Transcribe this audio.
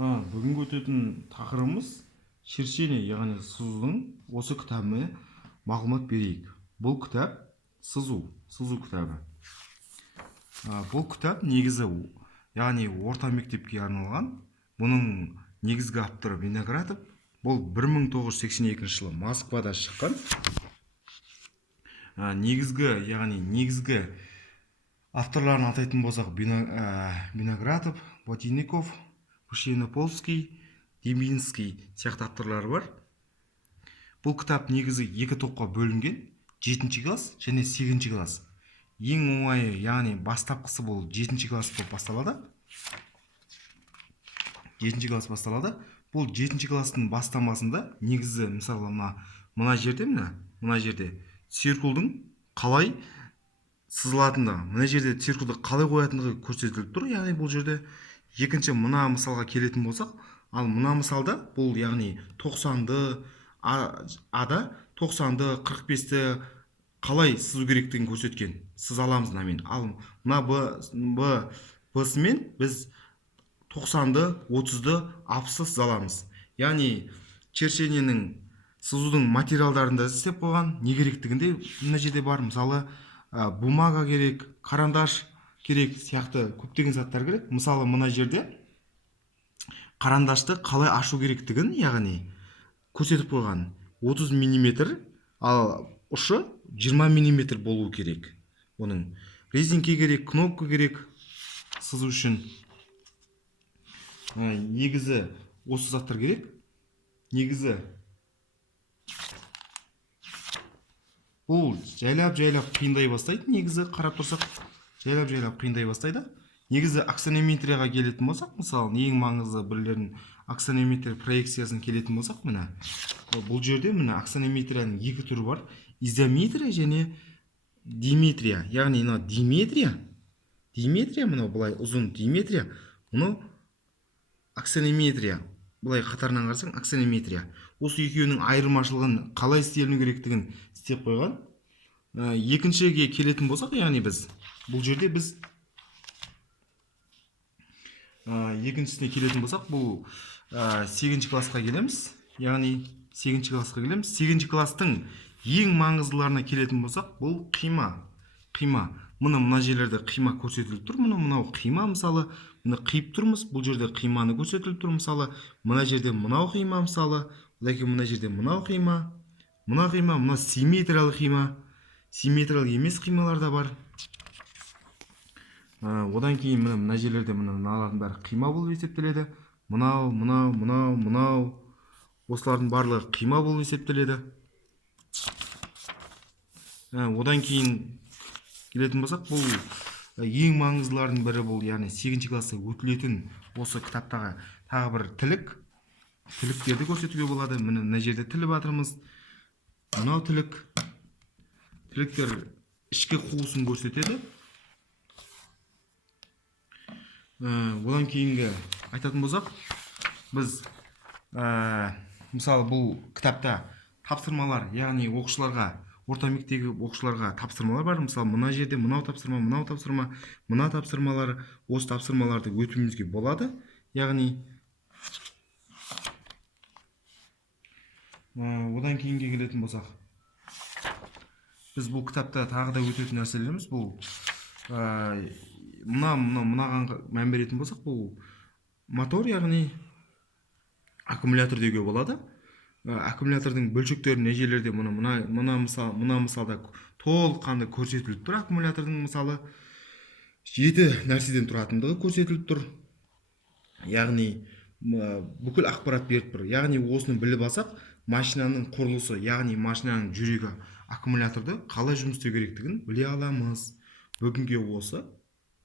Бүгінгі өтетін тақырыбымыз шершені, яғни сызудың осы кітабымен мағлұмат берейік. Бұл кітап сызу кітабы. Бұл кітап негізі, яғни орта мектепке арналған. Бұның негізгі авторы Виноградов. Бұл 1982 жылы Москвада шыққан. Негізгі авторларын атайтын болсақ, Виноградов, Ботинников, Пушенополский, Деминский сияқты авторлары бар. Бұл кітап негізі екі топқа бөлінген, 7-ші класс және 8-ші класс. Ең оңайы, яғни бастапқысы бұл 7-ші класс болып басталады. 7-ші класс басталады. Бұл 7-ші класстың бастамасында негізі, мысалы, мына жерде циркулдың қалай сызылатындығы, мына жерде циркулды қалай қоятындығы көрсетіліп тұр. Яғни бұл жерде екінші мына мысалға келетін болсақ, ал мына мысалда бұл яғни 90-ды ада 90-ды 45-ті қалай сызу керектігін көрсеткен. Сыза аламыз мынамен. Ал мына б'сімен біз 90-ды 30-ды 60-ды сыза аламыз. Яғни чершененің сызудың материалдарында істеп қойған, не керектігінде мына жерде бар. Мысалы, бумага керек, карандаш керек сияқты көптеген заттар керек. Мысалы, мына жерде карандашты қалай ашу керектігін, яғни көрсетіп қойған. 30 мм, ал ұшы 20 мм болуы керек. Оның резинке керек, кнопка керек сызу үшін. Негізі осы заттар керек. Негізі бұл жайлап қиындай бастайды. Негізі қарап тұрсақ, жайлап қиындай бастайды. Негізі аксонометрияға келетін болсақ, мысалы, ең маңызды бірлерін аксонометрия проекциясын келетін болсақ, мына бұл жерде мына аксонометрияның екі түрі бар. Изометрия және диметрия. Яғни мына диметрия, мынау былай ұзын диметрия, мұны аксонометрия. Былай қатарынан қарасаң, аксонометрия. Осы екеуінің айырмашылығын қалай істеліну керектігін істеп қойған. Екіншіге келетін болсақ, яғни бұл жерде біз екіншісіне келетін болсақ, бұл 8-ші классқа келеміз. Яғни 8-ші классқа келеміз. 8-ші класстың ең маңыздыларына келетін болсақ, бұл қима. Мына жерлерде қима көрсетіліп тұр. Мынау қима, мысалы, мұны қиып тұрмыз. Бұл жерде қиманы көрсетіліп тұр. Мысалы, мына жерде мынау қима, мысалы, мына жерде мынау қима, мына симметриялық қима, симметриялық емес қималар да бар. Одан кейін мына жерлерде мыналардың бәрі қима болып есептеледі. Мынау, осылардың барлығы қима болып есептеледі. Одан кейін келетін болсақ, бұл ең маңыздылардың бірі бұл, яғни 8-ші класста өтілетін осы кітаптағы тағы бір тіліктерді көрсетуге болады. Мына жерде тіліп жатырмыз. Мынау тіліктер ішкі қуысын көрсетеді. Одан кейінгі айтатын болсақ, біз мысалы бұл кітапта тапсырмалар, яғни оқушыларға, орта мектептегі оқушыларға тапсырмалар бар. Мысалы, мына жерде мынау тапсырма, мына тапсырмалар, осы тапсырмаларды өтуімізге болады. Яғни одан кейінге келетін болсақ, біз бұл кітапта тағы да өтетін нәрселеріміз, бұл мынаған мән беретін болсақ, бұл мотор, яғни аккумулятор деуге болады. Аккумулятордың бөлшектері не жерлерде, мына мысалда толыққанды көрсетіліп тұр. Аккумулятордың мысалы 7 нәрседен тұратындығы көрсетіліп тұр. Яғни бүкіл ақпарат беріп тұр. Яғни осыны біліп алсақ, машинаның құрылысы, яғни машинаның жүрегі, аккумуляторды қалай жұмыс істеу керектігін біле аламыз. Бүгінге осы.